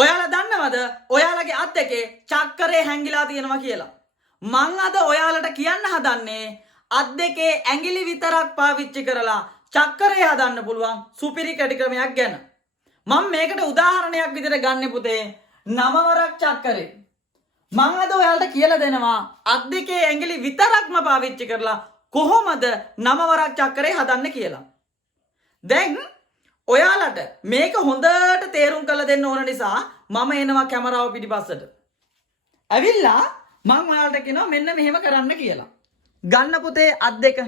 ඔයාලා දන්නවද ඔයාලගේ අත් දෙකේ චක්කරේ හැංගිලා තියෙනවා කියලා? මං අද ඔයාලට කියන්න හදන්නේ අත් දෙකේ ඇඟිලි විතරක් පාවිච්චි කරලා චක්කරේ හදන්න පුළුවන් සුපිරි කැටි ක්‍රමයක් ගැන. මම මේකට උදාහරණයක් විදිහට ගන්න පුතේ නමවරක් චක්කරේ. මං අද ඔයාලට කියලා දෙනවා අත් දෙකේ ඇඟිලි විතරක්ම පාවිච්චි කරලා කොහොමද නමවරක් චක්කරේ හදන්න කියලා. දැන් ඔයාලට මේක හොඳට තේරුම් කරලා දෙන්න ඕන නිසා මම එනවා කැමරාව පිටිපස්සට. ඇවිල්ලා මම ඔයාලට කියනවා මෙන්න මෙහෙම කරන්න කියලා. ගන්න පුතේ අත් දෙක.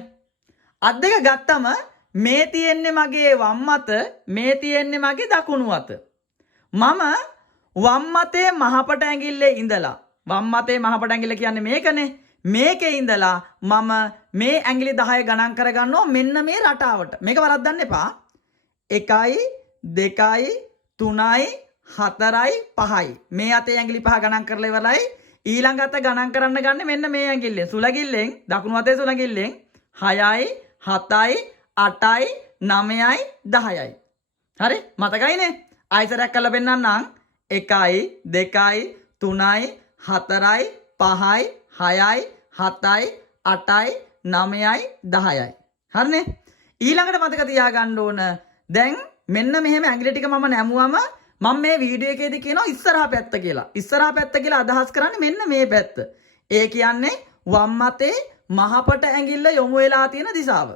අත් දෙක ගත්තම මේ තියෙන්නේ මගේ වම් අත, මේ තියෙන්නේ මගේ දකුණු අත. මම වම් අතේ මහපට ඇඟිල්ලේ ඉඳලා වම් අතේ මහපට ඇඟිල්ල කියන්නේ මේකනේ. මේකේ ඉඳලා මම මේ ඇඟිලි 10 ගණන් කරගන්නවා මෙන්න මේ රටාවට. මේක වරද්දන්න එපා. 1යි 2යි 3යි 4යි 5යි මේ අතේ ඇඟිලි 5 ගණන් කරලා ඉවරයි. ඊළඟ අත ගණන් කරන්න ගන්න මෙන්න මේ ඇඟිල්ලෙන් සුලගිල්ලෙන් දකුණු අතේ සුලගිල්ලෙන් 6යි 7යි 8යි 9යි 10යි. හරි මතකයිනේ? ආයෙසරක් කරලා පෙන්නන්නම්. 1යි 2යි 3යි 4යි 5යි 6යි 7යි 8යි 9යි 10යි. හරිනේ? ඊළඟට මතක තියාගන්න ඕන දැන් මෙන්න මෙහෙම ඇඟිලි ටික මම නැමුවම මම මේ වීඩියෝ එකේදී කියනවා ඉස්සරහා පැත්ත කියලා. ඉස්සරහා පැත්ත කියලා අදහස් කරන්නේ මෙන්න මේ පැත්ත. ඒ කියන්නේ වම් අතේ මහපට ඇඟිල්ල යොමු වෙලා තියෙන දිශාව.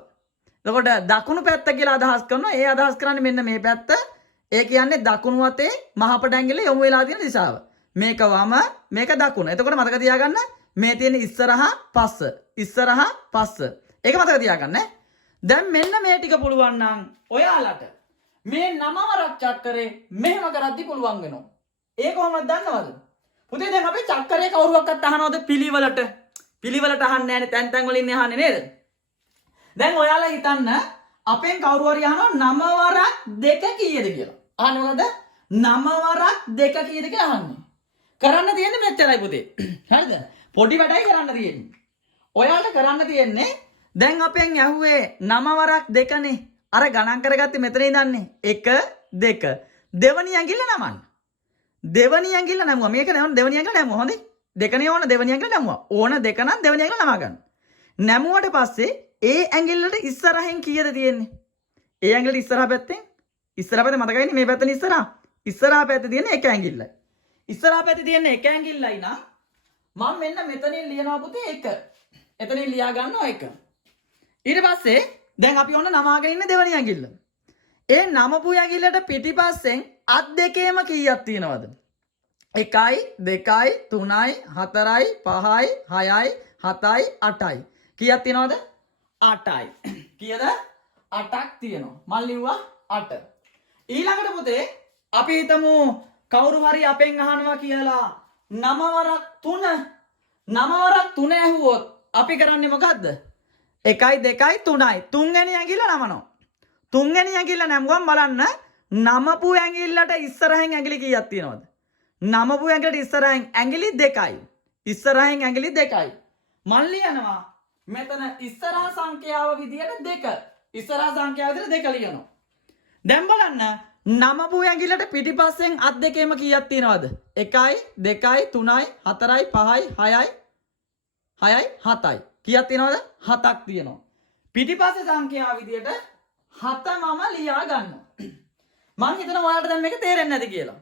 එතකොට දකුණු පැත්ත කියලා අදහස් කරනවා. ඒ අදහස් කරන්නේ මෙන්න මේ පැත්ත. ඒ කියන්නේ දකුණු අතේ මහපට ඇඟිල්ල යොමු වෙලා තියෙන දිශාව. මේක වම, මේක දකුණ. එතකොට මතක තියාගන්න මේ තියෙන ඉස්සරහා පස්ස. ඉස්සරහා පස්ස. ඒක මතක තියාගන්න. දැන් මෙන්න මේ ටික පුළුවන් නම් ඔයාලට මේ නමවරක් චක්කරේ මෙහෙම කරද්දි පුළුවන් වෙනවා. ඒ කොහොමද දන්නවද? පුතේ දැන් අපි චක්කරේ කවුරුවක්වත් අහනවද පිළිවෙලට? පිළිවෙලට අහන්නේ නැහැනේ තැන් තැන් වලින් අහන්නේ නේද? දැන් ඔයාලා හිතන්න අපෙන් කවුරු හරි අහනවා නමවරක් දෙක කීයද කියලා. අහන්නේ මොකද? නමවරක් දෙක කීයද කියලා අහන්නේ. කරන්න තියෙන්නේ මෙච්චරයි පුතේ. හරිද? පොඩි වැඩයි කරන්න තියෙන්නේ. ඔයාලට කරන්න තියෙන්නේ දැන් අපෙන් ඇහුවේ නමවරක් දෙකනේ. අර ගණන් කරගත්තේ මෙතන ඉඳන්නේ 1 2 දෙවනි ඇඟිල්ල නමන්න. දෙවනි ඇඟිල්ල නමුවා. මේක නම දෙවනි ඇඟිල්ල නමුවා. හොඳේ. දෙකනේ ඕන දෙවනි ඇඟිල්ල නමුවා. ඕන දෙක නම් දෙවනි ඇඟිල්ල නමා ගන්න. නැමුවට පස්සේ ඒ ඇඟිල්ලට ඉස්සරහින් කීයද තියෙන්නේ? ඒ ඇඟිල්ලට ඉස්සරහා පැත්තෙන් ඉස්සරහා පැත්තේ මතකයිනේ මේ පැත්තේ ඉස්සරහා. ඉස්සරහා පැත්තේ තියෙන එක ඇඟිල්ලයි. ඉස්සරහා පැත්තේ තියෙන එක ඇඟිල්ලයි නම් මම මෙන්න මෙතනින් ලියනවා පුතේ 1. එතනින් ලියා ගන්නවා 1. ඊට පස්සේ දැන් අපි ඔන්න නමාගෙන ඉන්න දෙවනි ඇඟිල්ල. ඒ නමපු ඇඟිල්ලට පිටිපස්සෙන් අත් දෙකේම කීයක් තියෙනවද? 1යි 2යි 3යි 4යි 5යි 6යි 7යි 8යි. කීයක් තියෙනවද? 8යි. කීයද? 8ක් තියෙනවා. මම ලිව්වා 8. ඊළඟට පුතේ අපි හිතමු කවුරු හරි අපෙන් අහනවා කියලා නමවරක් 3. නමවරක් 3 ඇහුවොත් අපි කරන්නේ මොකද්ද? 1යි 2යි 3යි තුන්වෙනි ඇඟිල්ල නමනවා. තුන්වෙනි ඇඟිල්ල නැමුවම බලන්න නමපු ඇඟිල්ලට ඉස්සරහින් ඇඟිලි කීයක් තියෙනවද? නමපු ඇඟිල්ලට ඉස්සරහින් ඇඟිලි 2යි. ඉස්සරහින් ඇඟිලි 2යි. මන් ලියනවා මෙතන ඉස්සරහා සංඛ්‍යාව විදියට 2. ඉස්සරහා සංඛ්‍යාව විදියට 2 ලියනවා. දැන් බලන්න නමපු ඇඟිල්ලට පිටිපස්සෙන් අත් දෙකේම කීයක් තියෙනවද? 1යි 2යි 3යි 4යි 5යි 6යි 7යි. කීයක් තියෙනවද? 7ක් තියෙනවා. පිටිපස්සේ සංඛ්‍යාව විදියට 7 මම ලියා ගන්නවා. මම හිතනවා ඔයාලට දැන් මේක තේරෙන්නේ නැති කියලා.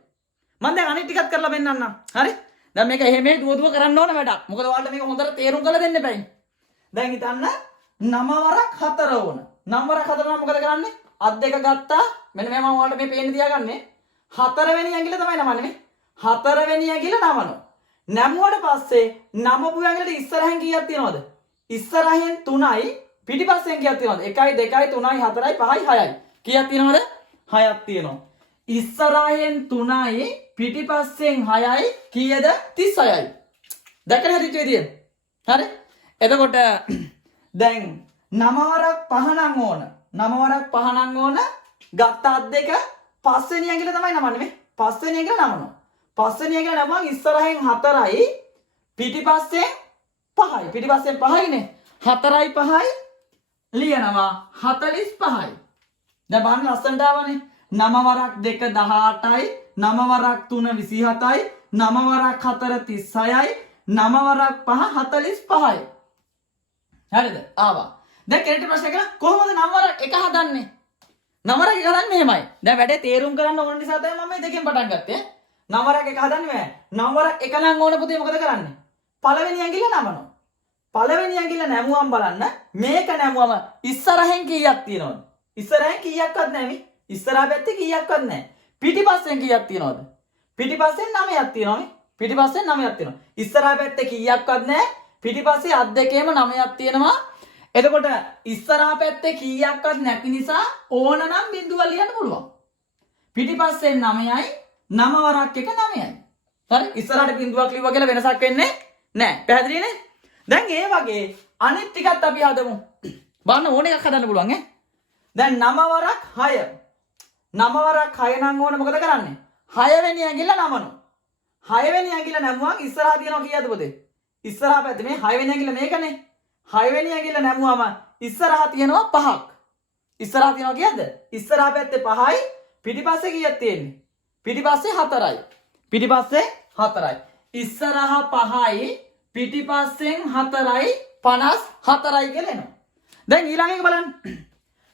මම දැන් අනිත් ටිකත් කරලා පෙන්නන්නම්. හරි? දැන් මේක එහෙම දුව කරන්න ඕන වැඩක්. මොකද ඔයාලට මේක හොඳට තේරුම් කරලා දෙන්න බෑයි. දැන් හිතන්න 9 වරක් 4 ඕන. 9 වරක් 4 නම් මොකද කරන්නේ? අත් දෙක ගත්තා. මෙන්න මේ මම ඔයාලට මේ පේන්න තියාගන්නේ. 4 වෙනි ඇඟිල්ල තමයි නමන්නේ මේ. 4 වෙනි ඇඟිල්ල නමනවා. නැමුවට පස්සේ නමපු ඇඟිල්ලට ඉස්සරහින් කීයක් තියෙනවද? ඉස්සරහින් 3යි පිටිපස්සෙන් කීයක් තියෙනවද? 1යි 2යි 3යි 4යි 5යි 6යි. කීයක් තියෙනවද? 6ක් තියෙනවා. ඉස්සරහින් 3යි පිටිපස්සෙන් 6යි කීයද? 36යි. දැකලා හරිද විදිය? හරි? එතකොට දැන් 9 වරක් 5 නම් ඕන. 9 වරක් 5 නම් ඕන. ගත්ත අත් දෙක පස්වෙනි ඇඟිල්ල තමයි නමන්නේ මේ. පස්වෙනි ඇඟිල්ල නමනවා. පස්වෙනි ඇඟිල්ල නමන් ඉස්සරහින් 4යි පිටිපස්සෙන් 5යි. පිටිපස්සෙන් 5යිනේ. 4යි 5යි ලියනවා 45යි. දැන් බලන්න ලස්සනට ආවනේ. 9 වරක් 2 18යි 9 වරක් 3 27යි 9 වරක් 4 36යි 9 වරක් 5 45යි. හරිද? ආවා. දැන් කෙනෙක්ට ප්‍රශ්න කරා කොහොමද 9 වරක් එක හදන්නේ? 9 වරක් එක හදන්නේ මෙහෙමයි. දැන් වැඩේ තේරුම් කරන්න ඕන නිසා තමයි මම මේ දෙකෙන් පටන් ගත්තේ. 9 වරක් එක හදන්නේ මෙහෙමයි. 9 වරක් එක නම් ඕන පුතේ මොකද කරන්නේ? පළවෙනි ඇඟිල්ල නමනවා. පළවෙනි ඇඟිල්ල නැමුවම් බලන්න. මේක නැමුවම ඉස්සරහෙන් කීයක් තියෙනවද? ඉස්සරහෙන් කීයක්වත් නැහැ මේ. ඉස්සරහා පැත්තේ කීයක්වත් නැහැ. පිටිපස්සෙන් කීයක් තියෙනවද? පිටිපස්සෙන් 9ක් තියෙනවා මේ. පිටිපස්සෙන් 9ක් තියෙනවා. ඉස්සරහා පැත්තේ කීයක්වත් නැහැ. පිටිපස්සේ අත් දෙකේම 9ක් තියෙනවා. එතකොට ඉස්සරහා පැත්තේ කීයක්වත් නැති නිසා ඕනනම් බිඳුවල් ලියන්න පුළුවන්. පිටිපස්සෙන් 9යි 9 වරක් එක 9යි. හරි? ඉස්සරහට බිඳුවක් ලිව්වා කියලා වෙනසක් වෙන්නේ නැහැ. පැහැදිලිනේ? දැන් ඒ වගේ අනිත් ටිකත් අපි හදමු. බලන්න ඕන එකක් හදන්න පුළුවන් ඈ. දැන් 9 වරක් 6. 9 වරක් 6 නම් ඕන මොකද කරන්නේ? 6 වෙනි ඇඟිල්ල නමනවා. 6 වෙනි ඇඟිල්ල නැමුවම ඉස්සරහා තියෙනවා කීයද පුතේ? ඉස්සරහා පැත්තේ මේ 6 වෙනි ඇඟිල්ල මේකනේ. 6 වෙනි ඇඟිල්ල නැමුවම ඉස්සරහා තියෙනවා 5ක්. ඉස්සරහා තියෙනවා කීයද? ඉස්සරහා පැත්තේ 5යි පිටිපස්සේ කීයක් තියෙන්නේ? පිටිපස්සේ 4යි. පිටිපස්සේ 4යි. ඉස්සරහා 5යි පිටිපස්සෙන් 4යි 54යි කියලා එනවා. දැන් ඊළඟ එක බලන්න.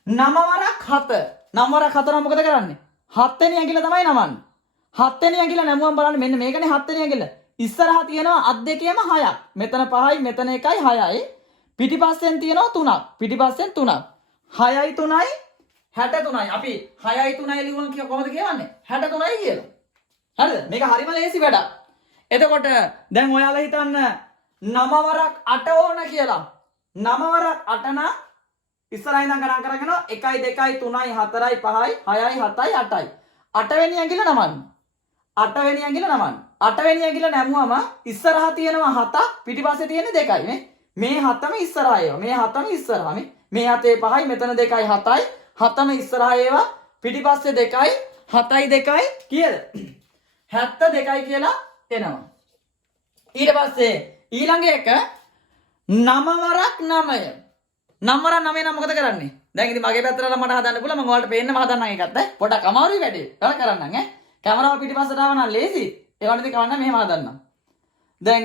9 වරක් 7. 9 වරක් 4 නම් මොකද කරන්නේ? 7 වෙනි ඇඟිල්ල තමයි නමන්නේ. 7 වෙනි ඇඟිල්ල නැමුවම බලන්න මෙන්න මේකනේ 7 වෙනි ඇඟිල්ල. ඉස්සරහා තියෙනවා අත් දෙකේම 6ක්. මෙතන 5යි මෙතන 1යි 6යි. පිටිපස්සෙන් තියෙනවා 3ක්. පිටිපස්සෙන් 3ක්. 6යි 3යි 63යි. අපි 6යි 3යි ලියුවම කොහොමද කියවන්නේ? 63යි කියලා. හරිද? මේක හරිම ලේසි වැඩක්. එතකොට දැන් ඔයාලා හිතන්න 9 වරක් 8 ඕන කියලා. 9 වරක් 8 නම් ඉස්සරහින් ඉඳන් ගණන් කරගෙන 1යි 2යි 3යි 4යි 5යි 6යි 7යි 8යි. 8 වෙනි ඇඟිල්ල නමන්න. 8 වෙනි ඇඟිල්ල නමන්න. 8 වෙනි ඇඟිල්ල නැමුවම ඉස්සරහා තියෙනවා 7ක් පිටිපස්සේ තියෙන්නේ 2යි නේ. මේ 7ම ඉස්සරහා ඒවා. මේ 7ම ඉස්සරහා මේ. මේ 7ේ 5යි මෙතන 2යි 7යි. 7ම ඉස්සරහා ඒවා. පිටිපස්සේ 2යි 7යි 2යි කීයද? 72යි කියලා එනවා. ඊට පස්සේ ඊළඟ එක 9 වරක් 9. 9 වරක් 9 නම් මොකද කරන්නේ? දැන් ඉතින් මගේ පැත්තට මට හදන්න පුළුවන්. මම ඔයාලට පේන්නම හදන්නම් ඒකත් ඈ. පොඩක් අමාරුයි වැඩේ. ඔයාලා කරන්නම් ඈ. කැමරාව පිටිපස්සට ආව නම් ලේසි. ඒවට ඉතින් කවන්න මෙහෙම හදන්නම්. දැන්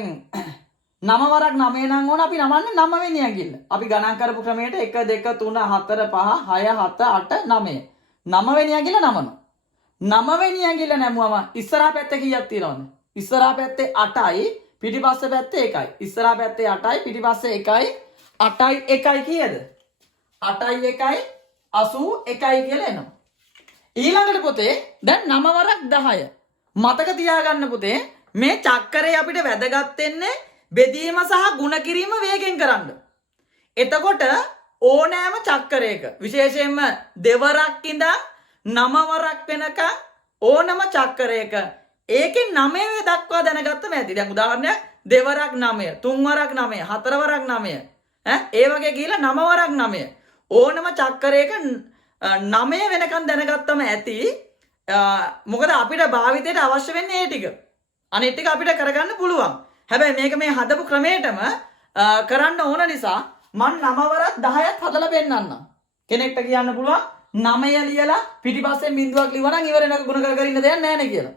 9 වරක් 9 නම් ඕන අපි නමන්නේ 9 වෙනි ඇඟිල්ල. අපි ගණන් කරපු ක්‍රමයට 1 2 3 4 5 6 7 8 9. 9 වෙනි ඇඟිල්ල නමනවා. 9 වෙනි ඇඟිල්ල නැමුවම ඉස්සරහා පැත්තේ කීයක් තියෙනවද? ඉස්සරහා පැත්තේ 8යි පිටිපස්සේ පැත්තේ 1යි. ඉස්සරහා පැත්තේ 8යි පිටිපස්සේ 1යි. 8යි 1යි කීයද? 8යි 1යි 81යි කියලා එනවා. ඊළඟට පුතේ දැන් 9 වරක් 10. මතක තියාගන්න පුතේ මේ චක්‍රය අපිට වැදගත් වෙන්නේ බෙදීම සහ ගුණ කිරීම වේගෙන් කරන්න. එතකොට ඕනෑම චක්‍රයක විශේෂයෙන්ම දෙවරක් ඉඳන් 9 වරක් වෙනකන් ඕනම චක්‍රයක ඒකේ 9 දක්වා දැනගත්තම ඇති. දැන් උදාහරණයක් දෙවරක් 9, තුන් වරක් 9, හතර වරක් 9. ඒ වගේ ගිහලා 9 වරක් 9. ඕනම චක්‍රයක 9 වෙනකන් දැනගත්තම ඇති. මොකද අපිට භාවිතයට අවශ්‍ය වෙන්නේ ඒ ටික. අනිත් ටික අපිට කරගන්න පුළුවන්. හැබැයි මේක මේ හදපු ක්‍රමයටම කරන්න ඕන නිසා මම 9 වරක් 10ක් හදලා පෙන්නන්නම්. කෙනෙක්ට කියන්න පුළුවන් 9 ලියලා පිටිපස්සෙන් බිඳුවක් ලියවනම් ඉවර වෙනක ගුණ කර කර ඉන්න දෙයක් නැහැ නේ කියලා.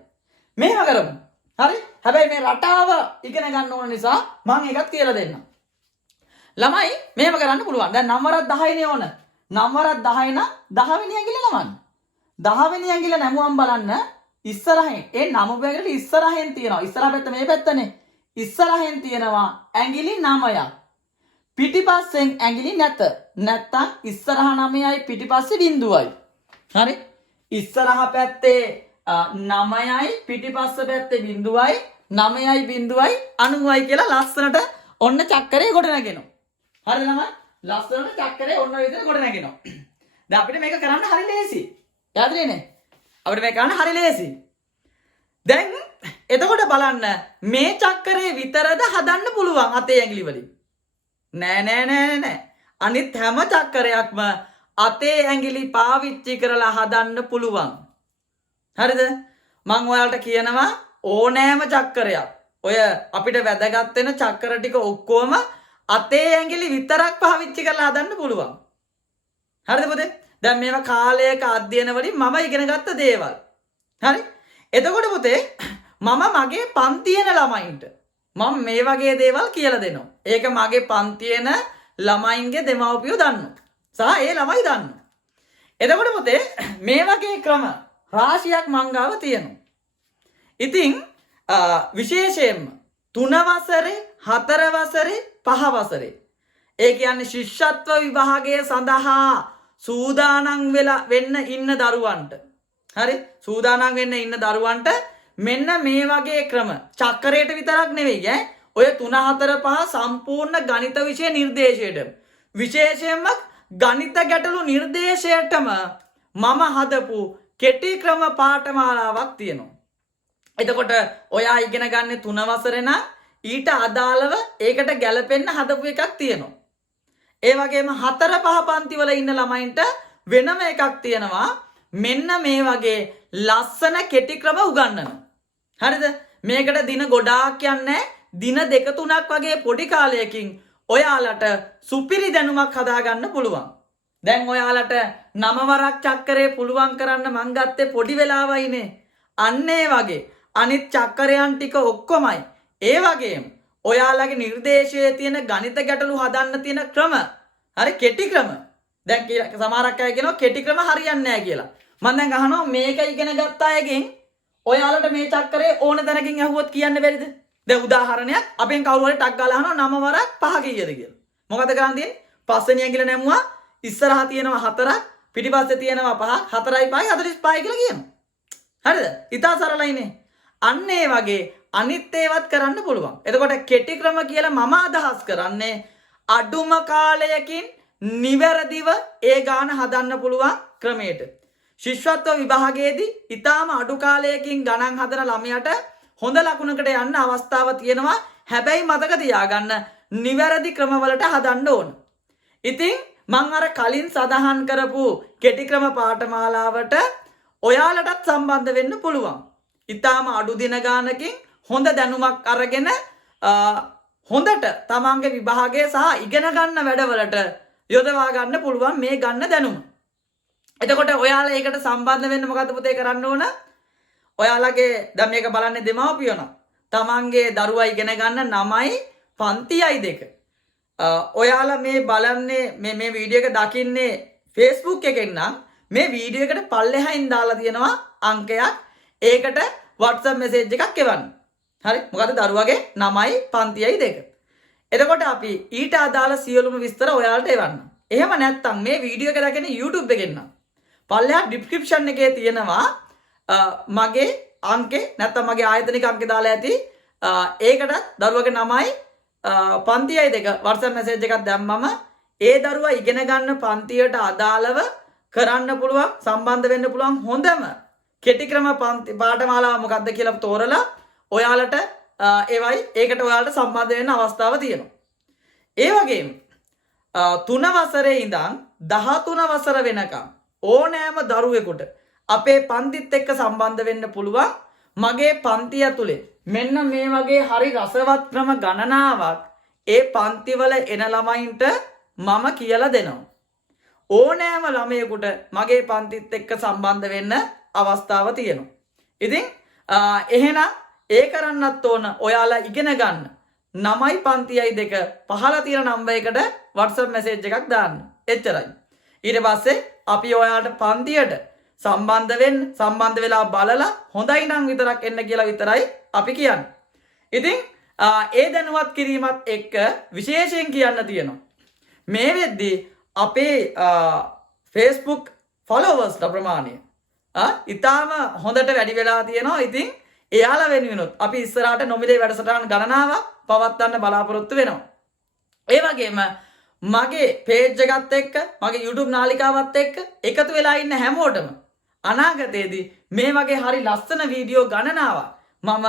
මෙහෙම කරමු. හරි? හැබැයි මේ රටාව ඉගෙන ගන්න ඕන නිසා මම ඒකත් කියලා දෙන්නම්. ළමයි මෙහෙම කරන්න පුළුවන්. දැන් 9 වරක් 10 නේ ඕන. 9 වරක් 10 නම් 10 වෙනි ඇඟිල්ල නමන්න. 10 වෙනි ඇඟිල්ල නැමුවම් බලන්න ඉස්සරහින් ඒ 9 පැත්තට ඉස්සරහින් තියෙනවා. ඉස්සරහ පැත්ත මේ පැත්තනේ. ඉස්සරහින් තියෙනවා ඇඟිලි 9ක්. පිටිපස්සෙන් ඇඟිලි නැත. නැත්තම් ඉස්සරහ 9යි පිටිපස්සේ බිඳුවයි. හරි? ඉස්සරහ පැත්තේ 9යි පිටිපස්ස පැත්තේ බිඳුවයි 9යි බිඳුවයි 90යි කියලා ලස්සනට ඔන්න චක්‍රය ගොඩ නැගෙනවා. හරිද ළමයි? ලස්සනට චක්‍රය ඔන්න ඔය විදිහට ගොඩ නැගෙනවා. දැන් අපිට මේක කරන්න හරි ලේසි. යාදනේ? අපිට මේක කරන්න හරි ලේසි. දැන් එතකොට බලන්න මේ චක්‍රය විතරද හදන්න පුළුවන් අතේ ඇඟිලි වලින්. නෑ. අනිත් හැම චක්‍රයක්ම අතේ ඇඟිලි පාවිච්චි කරලා හදන්න පුළුවන්. හරිද? මම ඔයාලට කියනවා ඕනෑම චක්‍රයක්. ඔය අපිට වැදගත් වෙන චක්‍ර ටික ඔක්කොම අතේ ඇඟිලි විතරක් පාවිච්චි කරලා හදන්න පුළුවන්. හරිද පුතේ? දැන් මේවා කාලයක අධ්‍යයන වලින් මම ඉගෙන ගත්ත දේවල්. හරි? එතකොට පුතේ මම මගේ පන්තියන ළමයින්ට මම මේ වගේ දේවල් කියලා දෙනවා. ඒක මගේ පන්තියන ළමයින්ගේ දෙමව්පියෝ දන්නවා. සහ ඒ ළමයි දන්නවා. එතකොට පුතේ මේ වගේ ක්‍රම රාශියක් මං ගාව තියෙනවා. ඉතින් විශේෂයෙන්ම 3 වසරේ 4 වසරේ 5 වසරේ ඒ කියන්නේ ශිෂ්‍යත්ව විභාගය සඳහා සූදානම් වෙන්න ඉන්න දරුවන්ට හරි සූදානම් වෙන්න ඉන්න දරුවන්ට මෙන්න මේ වගේ ක්‍රම චක්‍රයට විතරක් නෙවෙයි ඔය 3 4 5 සම්පූර්ණ ගණිත විෂය නිර්දේශයට විශේෂයෙන්ම ගණිත ගැටලු නිර්දේශයටම මම හදපු කෙටි ක්‍රම පාඨමාලාවක් තියෙනවා. එතකොට ඔයා ඉගෙන ගන්න 3 වසරේ නම් ඊට අදාළව ඒකට ගැලපෙන්න හදපු එකක් තියෙනවා. ඒ වගේම 4 5 පන්ති වල ඉන්න ළමයින්ට වෙනම එකක් තියෙනවා. මෙන්න මේ වගේ ලස්සන කෙටි ක්‍රම උගන්වන. හරිද? මේකට දින ගොඩාක් යන්නේ දින 2 3ක් වගේ පොඩි කාලයකින් ඔයාලට සුපිරි දැනුමක් හදාගන්න පුළුවන්. දැන් ඔයාලට 9 වරක් චක්‍රේ පුළුවන් කරන්න මං ගත්තේ පොඩි වෙලාවයිනේ. අන්න ඒ වගේ අනිත් චක්‍රයන් ටික ඔක්කොමයි. ඒ වගේම ඔයාලගේ නිර්දේශයේ තියෙන ගණිත ගැටලු හදන්න තියෙන ක්‍රම හරි කෙටි ක්‍රම. දැන් සමහරක් අය කියනවා කෙටි ක්‍රම හරියන්නේ නැහැ කියලා. මම දැන් අහනවා මේක ඉගෙන ගත්ත අයගෙන් ඔයාලට මේ චක්‍රේ ඕන තැනකින් අහුවොත් කියන්න බැරිද? දැන් උදාහරණයක් අපෙන් කවුරු හරි ටක් ගාලා අහනවා 9 වරක් 5 කීයද කියලා. මොකද කරන් තියෙන්නේ? පස්වෙනි ඇඟිල්ල නැමුවා ඉස්සරහා තියෙනවා 4ක් පිටිපස්සේ තියෙනවා 5ක් 4යි 5යි 45යි කියලා කියනවා. හරිද? ඉතා සරලයිනේ. අන්න ඒ වගේ අනිත් ඒවත් කරන්න පුළුවන්. එතකොට කෙටි ක්‍රම කියලා මම අදහස් කරන්නේ අඩුම කාලයකින් නිවැරදිව ඒ ගාන හදන්න පුළුවන් ක්‍රමයට. ශිෂ්‍යත්ව විභාගයේදී ඊටාම අඩු කාලයකින් ගණන් හදන ළමයාට හොඳ ලකුණකට යන්න අවස්ථාව තියෙනවා. හැබැයි මතක තියාගන්න නිවැරදි ක්‍රමවලට හදන්න ඕන. ඉතින් මම අර කලින් සඳහන් කරපු කෙටි ක්‍රම පාඨමාලාවට ඔයාලටත් සම්බන්ධ වෙන්න පුළුවන්. ඊටාම අඩු දින ගානකින් හොඳ දැනුමක් අරගෙන හොඳට තමන්ගේ විභාගය සහ ඉගෙන ගන්න වැඩවලට යොදවා ගන්න පුළුවන් මේ ගන්න දැනුම. එතකොට ඔයාලා ඒකට සම්බන්ධ වෙන්න මොකද පුතේ කරන්න ඕන? ඔයාලගේ දැන් මේක බලන්නේ දෙමව්පියෝ නම් තමන්ගේ දරුවා ඉගෙන ගන්න 9යි පන්තියයි 2. ඔයාලා මේ බලන්නේ මේ වීඩියෝ එක දකින්නේ Facebook එකෙන් නම් මේ වීඩියෝ එකට පල්ලෙහායින් දාලා තියෙනවා අංකයක්. ඒකට WhatsApp message එකක් එවන්න. හරි? මොකද දරුවගේ 9යි පන්තියයි 2. එතකොට අපි ඊට අදාළ සියලුම විස්තර ඔයාලට එවන්න. එහෙම නැත්නම් මේ වීඩියෝ එක දැකගෙන YouTube එකෙන් නම් පල්ලෙහා description එකේ තියෙනවා මගේ අංකේ නැත්නම් මගේ ආයතනික අංකේ දාලා ඇති. ඒකට දරුවගේ 9යි පන්තියයි 2 WhatsApp message එකක් දැම්මම ඒ දරුවා ඉගෙන ගන්න පන්තියට අදාළව කරන්න පුළුවන් සම්බන්ධ වෙන්න පුළුවන් හොඳම කෙටි ක්‍රම පාඨමාලාව මොකක්ද කියලා තෝරලා ඔයාලට ඒකට ඔයාලට සම්බන්ධ වෙන්න අවස්ථාව තියෙනවා. ඒ වගේම 3 වසරේ ඉඳන් 13 වසර වෙනකම් ඕනෑම දරුවෙකුට අපේ පන්තිත් එක්ක සම්බන්ධ වෙන්න පුළුවන්. මගේ පන්තිය ඇතුලේ මෙන්න මේ වගේ හරි රසවත් ක්‍රම ගණනාවක් ඒ පන්තිවල එන ළමයින්ට මම කියලා දෙනවා. ඕනෑම ළමයෙකුට මගේ පන්තිත් එක්ක සම්බන්ධ වෙන්න අවස්ථාව තියෙනවා. ඉතින් එහෙනම් ඒ කරන්නත් ඕන ඔයාලා ඉගෙන ගන්න 9යි පන්තියයි 2 පහළ තියෙන නම්බර් එකට WhatsApp message එකක් දාන්න. එච්චරයි. ඊට පස්සේ අපි ඔයාලට පන්තියට සම්බන්ධ වෙලා බලලා හොඳයි නම් විතරක් එන්න කියලා විතරයි අපි කියන්නේ. ඉතින් ඒ දැනුවත් කිරීමත් එක්ක විශේෂයෙන් කියන්න තියෙනවා. මේ වෙද්දී අපේ Facebook followers ප්‍රමාණය ඉතාම හොඳට වැඩි වෙලා තියෙනවා. ඉතින් එයාලා වෙනුවෙනුත් අපි ඉස්සරහට නොමිලේ වැඩසටහන් ගණනාවක් පවත්වන්න බලාපොරොත්තු වෙනවා. ඒ වගේම මගේ page එකත් එක්ක මගේ YouTube නාලිකාවත් එක්ක එකතු වෙලා ඉන්න හැමෝටම අනාගතයේදී මේ වගේ හරි ලස්සන වීඩියෝ ගණනාවක් මම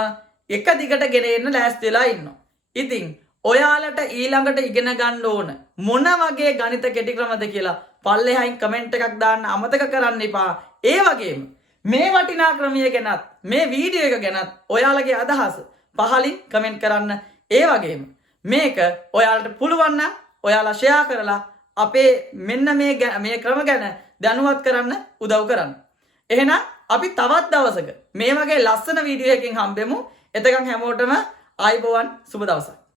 එක දිගට ගෙන එන්න ලෑස්ති වෙලා ඉන්නවා. ඉතින් ඔයාලට ඊළඟට ඉගෙන ගන්න ඕන මොන වගේ ගණිත කෙටි ක්‍රමද කියලා පල්ලෙහායින් කමෙන්ට් එකක් දාන්න අමතක කරන්න එපා. ඒ වගේම මේ වටිනා ක්‍රමය ගැනත් මේ වීඩියෝ එක ගැනත් ඔයාලගේ අදහස පහලින් කමෙන්ට් කරන්න. ඒ වගේම මේක ඔයාලට පුළුවන් නම් ඔයාලා ෂෙයා කරලා අපේ මෙන්න මේ ක්‍රම ගැන දැනුවත් කරන්න උදව් කරන්න. එහෙනම් අපි තවත් දවසක මේ වගේ ලස්සන වීඩියෝ එකකින් හම්බෙමු. එතකන් හැමෝටම ආයුබෝවන් සුබ දවසක්.